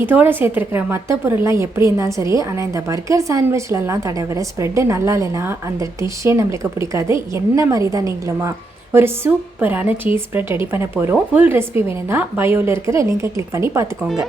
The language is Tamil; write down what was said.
இதோடு சேர்த்துருக்கிற மற்ற பொருள்லாம் எப்படி இருந்தாலும் சரி, ஆனால் இந்த பர்கர் சாண்ட்விச்லலாம் தடவுற ஸ்ப்ரெட்டு நல்லா இல்லைன்னா அந்த டிஷ்ஷே நம்மளுக்கு பிடிக்காது. என்ன மாதிரி தான் நீங்களுமா ஒரு சூப்பரான சீஸ் ஸ்ப்ரெட் ரெடி பண்ண போகிறோம். ஃபுல் ரெசிபி வேணும்னா பயோவில் இருக்கிற லிங்கை கிளிக் பண்ணி பார்த்துக்கோங்க.